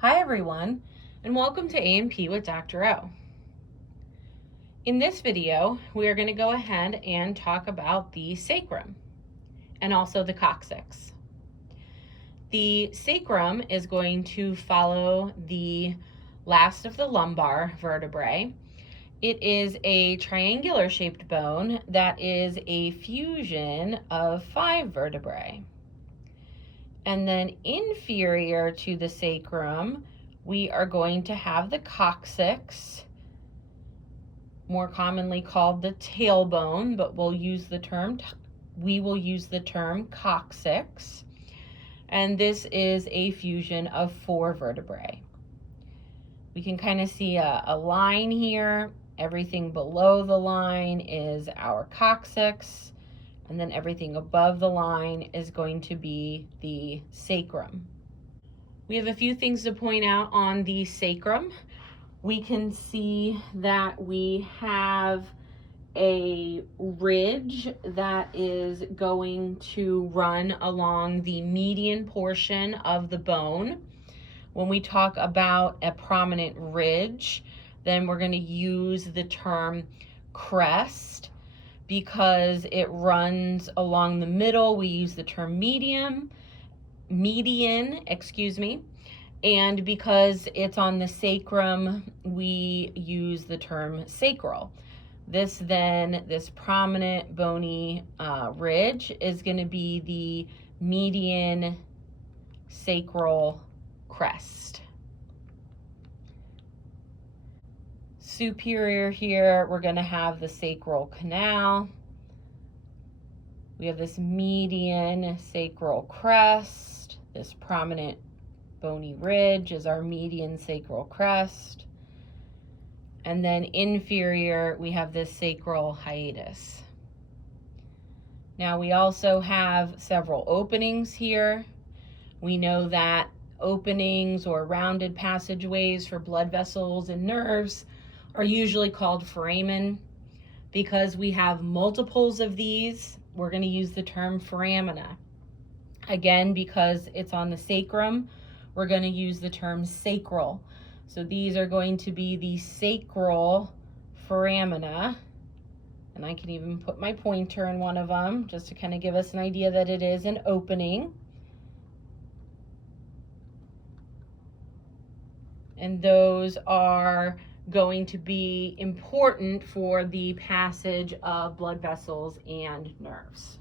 Hi everyone, and welcome to A&P with Dr. O. In this video, we are going to go ahead and talk about the sacrum and also the coccyx. The sacrum is going to follow the last of the lumbar vertebrae. It is a triangular shaped bone that is a fusion of 5 vertebrae. And then inferior to the sacrum, we are going to have the coccyx, more commonly called the tailbone, but we will use the term coccyx. And this is a fusion of 4 vertebrae. We can kind of see a line here. Everything below the line is our coccyx, and then everything above the line is going to be the sacrum. We have a few things to point out on the sacrum. We can see that we have a ridge that is going to run along the median portion of the bone. When we talk about a prominent ridge, then we're going to use the term crest. Because it runs along the middle, we use the term median, and because it's on the sacrum, we use the term sacral. This prominent bony ridge is going to be the median sacral crest. Superior here, we're going to have the sacral canal. We have this median sacral crest. This prominent bony ridge is our median sacral crest. And then inferior, we have this sacral hiatus. Now we also have several openings here. We know that openings or rounded passageways for blood vessels and nerves are usually called foramen. Because we have multiples of these, we're going to use the term foramina. Again, because it's on the sacrum, we're going to use the term sacral. So these are going to be the sacral foramina. And I can even put my pointer in one of them just to kind of give us an idea that it is an opening. And those are going to be important for the passage of blood vessels and nerves.